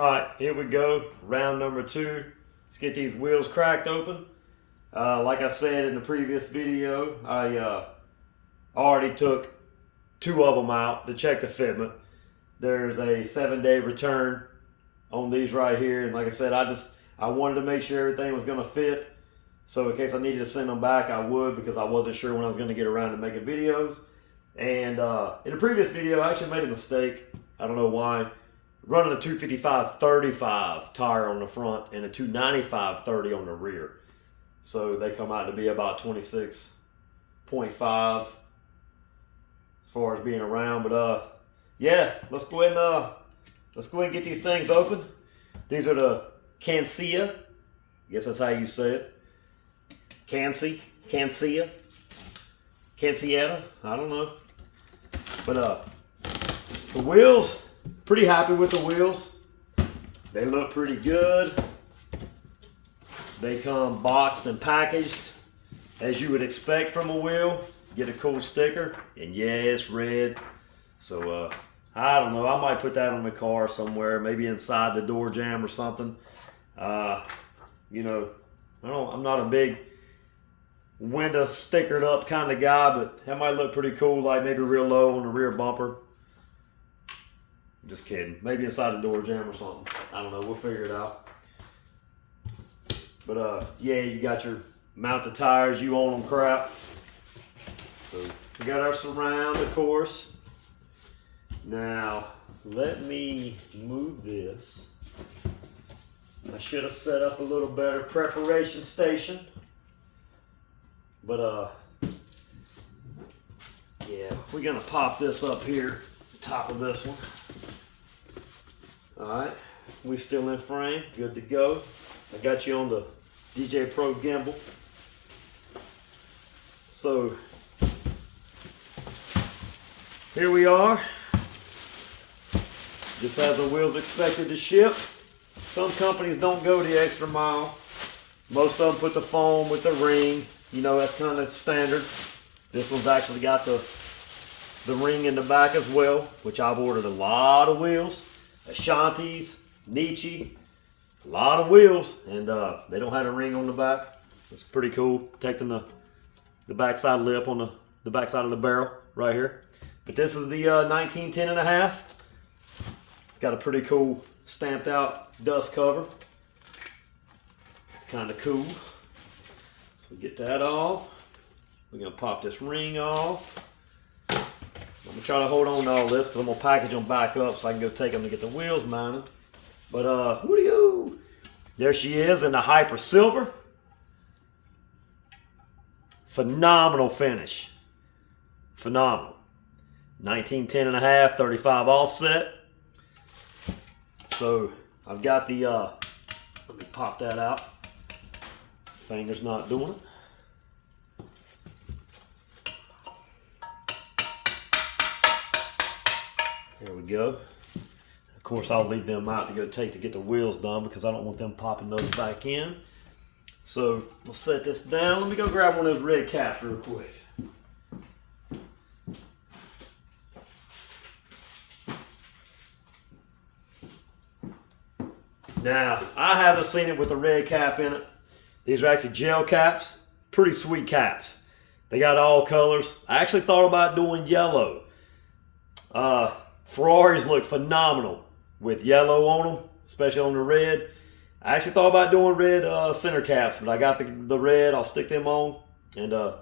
Alright, here we go. Round number 2. Let's get these wheels cracked open. Like I said in the previous video, I already took 2 of them out to check the fitment. There's a 7-day return on these right here. And like I said, I wanted to make sure everything was going to fit. So in case I needed to send them back, I would, because I wasn't sure when I was going to get around to making videos. And in the previous video, I actually made a mistake. I don't know why. Running a 255/35 tire on the front and a 295/30 on the rear. So they come out to be about 26.5 as far as being around. But yeah, let's go ahead and get these things open. These are the Kansei. I guess that's how you say it. Kansei, I don't know. But the wheels, pretty happy with the wheels. They look pretty good. They come boxed and packaged as you would expect from a wheel. Get a cool sticker, and yeah, it's red. So I don't know, I might put that on the car somewhere, maybe inside the door jamb or something. You know, I'm not a big window stickered up kind of guy, but that might look pretty cool, like maybe real low on the rear bumper. Just kidding. Maybe inside the door jamb or something. I don't know. We'll figure it out. But yeah, you got your mount the tires you own them crap. So we got our surround, of course. Now let me move this. I should have set up a little better preparation station. But yeah, we're gonna pop this up here, top of this one. Alright, we still in frame, good to go. I got you on the DJ Pro gimbal. So, here we are. Just as the wheels expected to ship. Some companies don't go the extra mile. Most of them put the foam with the ring. You know, that's kind of standard. This one's actually got the ring in the back as well, which I've ordered a lot of wheels. Ashanti's, Nietzsche, a lot of wheels, and they don't have a ring on the back. It's pretty cool, protecting the backside lip on the backside of the barrel right here. But this is the 1910.5. It's got a pretty cool stamped out dust cover. It's kind of cool. So we get that off. We're gonna pop this ring off. I'm gonna try to hold on to all this because I'm gonna package them back up so I can go take them to get the wheels mounted. But whoo-dee-oo. There she is in the Hyper Silver. Phenomenal finish. Phenomenal. 1910.5, 35 offset. So I've got the let me pop that out. Finger's not doing it. There we go. Of course, I'll leave them out to go take to get the wheels done because I don't want them popping those back in. So we'll set this down. Let me go grab one of those red caps real quick. Now, I haven't seen it with a red cap in it. These are actually gel caps. Pretty sweet caps. They got all colors. I actually thought about doing yellow. Ferraris look phenomenal with yellow on them, especially on the red. I actually thought about doing red center caps, but I got the red. I'll stick them on, and I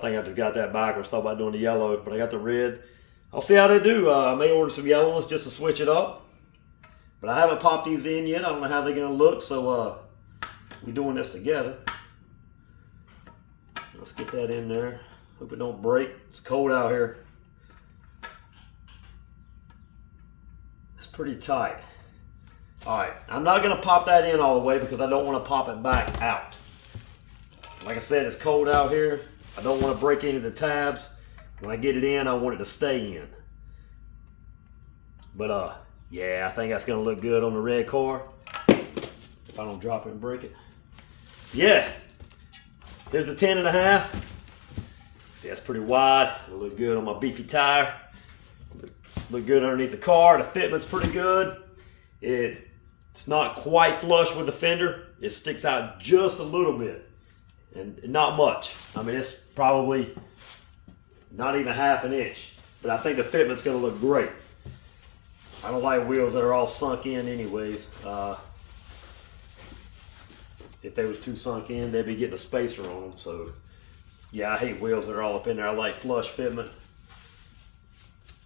think I just got that backwards. Thought about doing the yellow, but I got the red. I'll see how they do. I may order some yellow ones just to switch it up, but I haven't popped these in yet. I don't know how they're gonna look, so we're doing this together. Let's get that in there. Hope it don't break. It's cold out here. It's pretty tight. All right, I'm not gonna pop that in all the way because I don't want to pop it back out. Like I said, it's cold out here. I don't want to break any of the tabs. When I get it in, I want it to stay in. But yeah, I think that's gonna look good on the red car. If I don't drop it and break it. Yeah, here's the 10.5. See, that's pretty wide. It'll look good on my beefy tire. Look good underneath the car. The fitment's pretty good. It's not quite flush with the fender. It sticks out just a little bit, and not much. I mean, it's probably not even ½ an inch, but I think the fitment's gonna look great. I don't like wheels that are all sunk in anyways. If they was too sunk in, they'd be getting a spacer on them. So yeah, I hate wheels that are all up in there. I like flush fitment.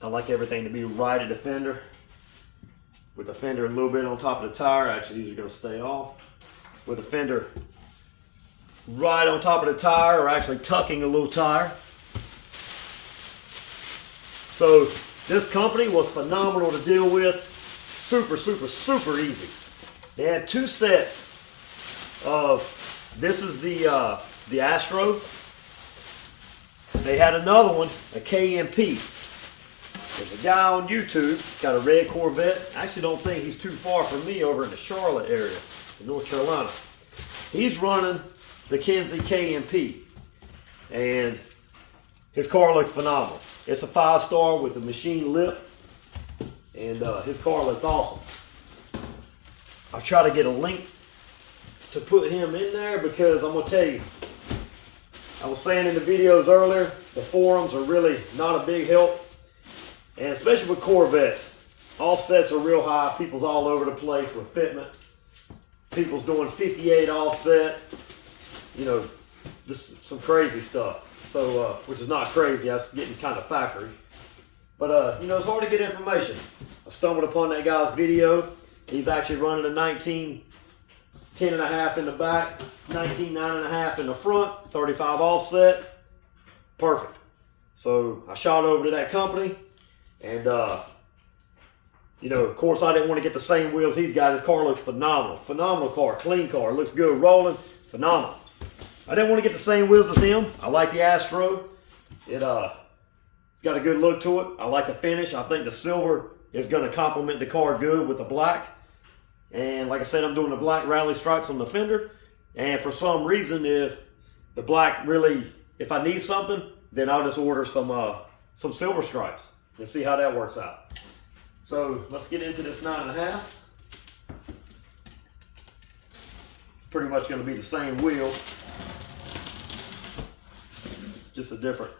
I like everything to be right at the fender. With the fender a little bit on top of the tire, actually these are gonna stay off. With the fender right on top of the tire, or actually tucking a little tire. So this company was phenomenal to deal with. Super, super, super easy. They had 2 sets of, this is the Astro. They had another one, a KNP. There's a guy on YouTube, he's got a red Corvette. I actually don't think he's too far from me over in the Charlotte area, in North Carolina. He's running the Kansei KNP, and his car looks phenomenal. It's a 5-star with a machine lip, and his car looks awesome. I'll try to get a link to put him in there, because I'm gonna tell you, I was saying in the videos earlier, the forums are really not a big help, and especially with Corvettes, offsets are real high. People's all over the place with fitment. People's doing 58 offset, you know, just some crazy stuff. So, which is not crazy, that's getting kind of factory. But, you know, it's hard to get information. I stumbled upon that guy's video. He's actually running a 19 10.5 in the back, 19 9.5 in the front, 35 offset. Perfect. So I shot over to that company, and you know, of course I didn't want to get the same wheels he's got. His car looks phenomenal. Phenomenal car, clean car, looks good, rolling, phenomenal. I didn't want to get the same wheels as him. I like the Astro. It's got a good look to it. I like the finish. I think the silver is going to complement the car good with the black. And like I said, I'm doing the black rally stripes on the fender. And for some reason, if the black really, if I need something, then I'll just order some silver stripes and see how that works out. So let's get into this 9.5. Pretty much going to be the same wheel, just a different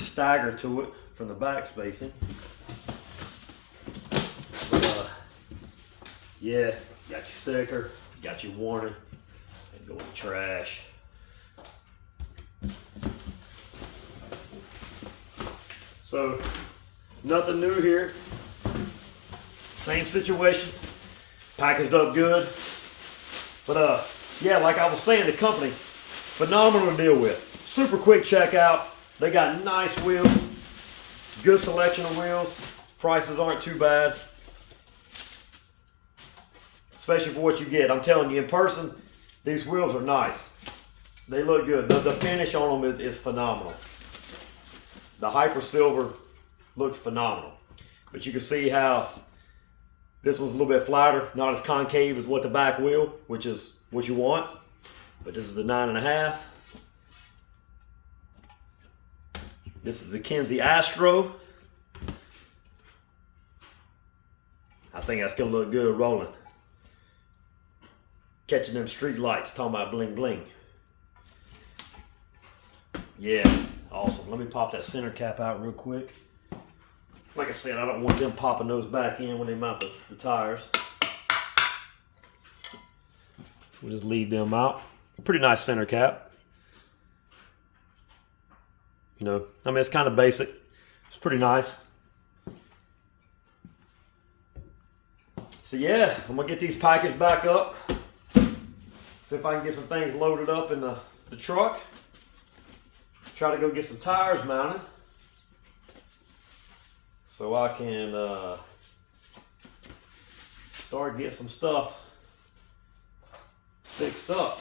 stagger to it from the back spacing. But, yeah, got your sticker, got your warning, and go in the trash. So nothing new here. Same situation, packaged up good. But yeah, like I was saying, the company, phenomenal to deal with. Super quick checkout. They got nice wheels, good selection of wheels. Prices aren't too bad, especially for what you get. I'm telling you, in person, these wheels are nice. They look good. The finish on them is phenomenal. The Hyper Silver looks phenomenal. But you can see how this one's a little bit flatter, not as concave as what the back wheel, which is what you want. But this is the 9.5. This is the Kansei Astro. I think that's gonna look good rolling. Catching them street lights, talking about bling bling. Yeah, awesome. Let me pop that center cap out real quick. Like I said, I don't want them popping those back in when they mount the tires. We'll just leave them out. Pretty nice center cap. You know, I mean, it's kind of basic. It's pretty nice. So yeah, I'm gonna get these packaged back up. See if I can get some things loaded up in the truck. Try to go get some tires mounted, so I can start getting some stuff fixed up.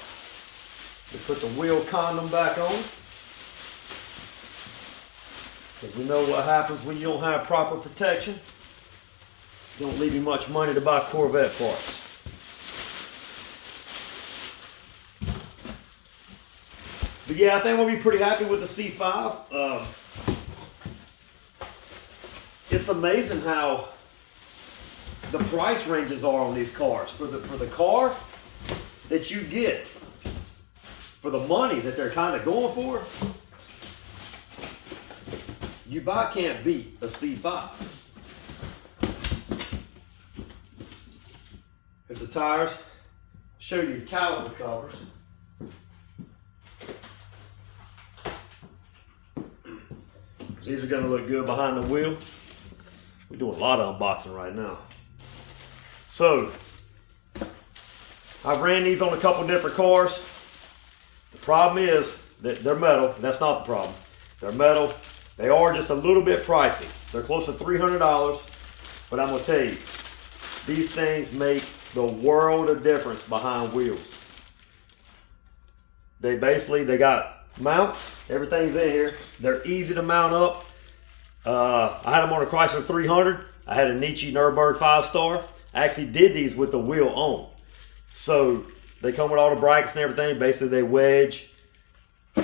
We put the wheel condom back on, because we know what happens when you don't have proper protection. Don't leave you much money to buy Corvette parts. But yeah, I think we'll be pretty happy with the C5. It's amazing how the price ranges are on these cars. For the car that you get, for the money that they're kind of going for, you can't beat a C5. Here's the tires. Show you these caliper covers. Because these are going to look good behind the wheel. We're doing a lot of unboxing right now. So, I've ran these on a couple different cars. The problem is that they're metal. That's not the problem. They're metal. They are just a little bit pricey. They're close to $300, but I'm going to tell you, these things make the world of difference behind wheels. They got mounts. Everything's in here. They're easy to mount up. I had them on a Chrysler 300. I had a Nietzsche Nürburgring 5-star. I actually did these with the wheel on. So they come with all the brackets and everything. Basically, they wedge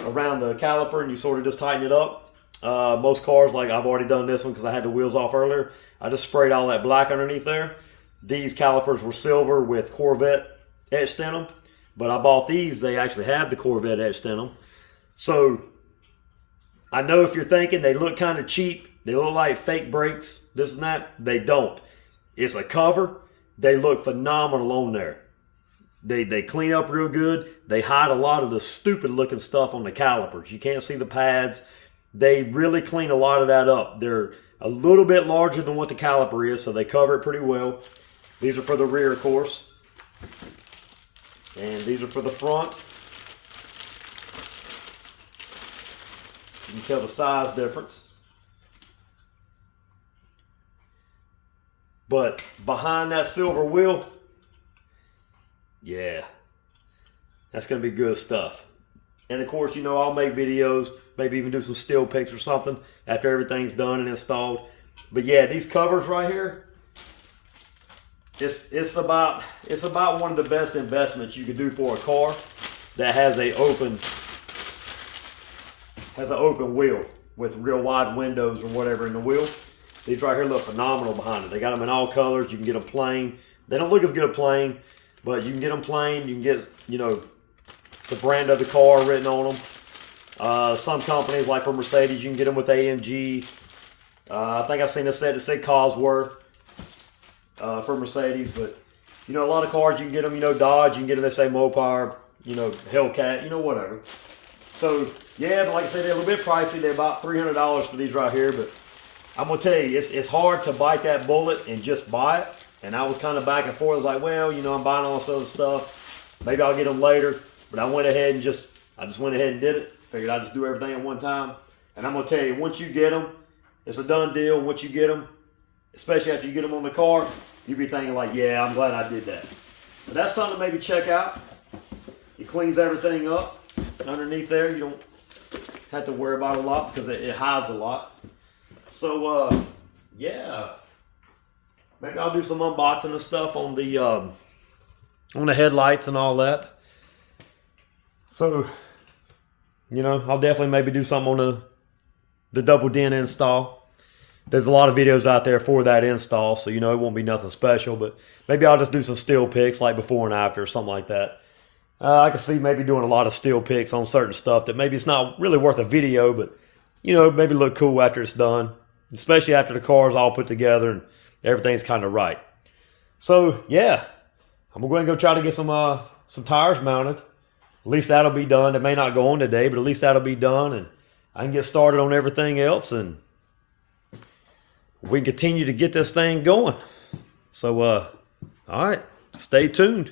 around the caliper and you sort of just tighten it up. Most cars, like I've already done this one because I had the wheels off earlier. I just sprayed all that black underneath there. These calipers were silver with Corvette etched in them. But I bought these. They actually have the Corvette etched in them. So I know if you're thinking they look kind of cheap, they look like fake brakes, this and that, they don't. It's a cover. They look phenomenal on there. They clean up real good. They hide a lot of the stupid looking stuff on the calipers. You can't see the pads. They really clean a lot of that up. They're a little bit larger than what the caliper is, so they cover it pretty well. These are for the rear, of course. And these are for the front. You can tell the size difference. But behind that silver wheel, yeah, that's going to be good stuff. And of course, you know, I'll make videos, maybe even do some still pics or something after everything's done and installed. But yeah, these covers right here, it's about one of the best investments you could do for a car that has an open wheel with real wide windows or whatever in the wheel. These right here look phenomenal behind it. They got them in all colors. You can get them plain. They don't look as good plain, but you can get them plain. You can get, you know, the brand of the car written on them. Some companies, like for Mercedes, you can get them with AMG. I think I've seen a set that said Cosworth for Mercedes, but you know, a lot of cars you can get them. You know, Dodge, you can get them that say Mopar, you know, Hellcat, you know, whatever. So yeah, but like I said, they're a little bit pricey. They're about $300 for these right here, but I'm gonna tell you, it's hard to bite that bullet and just buy it. And I was kind of back and forth. I was like, well, you know, I'm buying all this other stuff. Maybe I'll get them later. But I went ahead and I just went ahead and did it. Figured I'd just do everything at one time. And I'm gonna tell you, once you get them, it's a done deal. Once you get them, especially after you get them on the car, you'll be thinking like, yeah, I'm glad I did that. So that's something to maybe check out. It cleans everything up underneath there. You don't have to worry about it a lot because it hides a lot. So yeah, maybe I'll do some unboxing and stuff on the headlights and all that. So, you know, I'll definitely maybe do something on the double dent install. There's a lot of videos out there for that install, so you know it won't be nothing special, but maybe I'll just do some still pics like before and after or something like that. I can see maybe doing a lot of still pics on certain stuff that maybe it's not really worth a video, but you know, maybe look cool after it's done, especially after the car's all put together and everything's kind of right. So yeah, I'm going to go try to get some tires mounted. At least that'll be done. It may not go on today, but at least that'll be done, and I can get started on everything else, and we can continue to get this thing going. So, all right, stay tuned.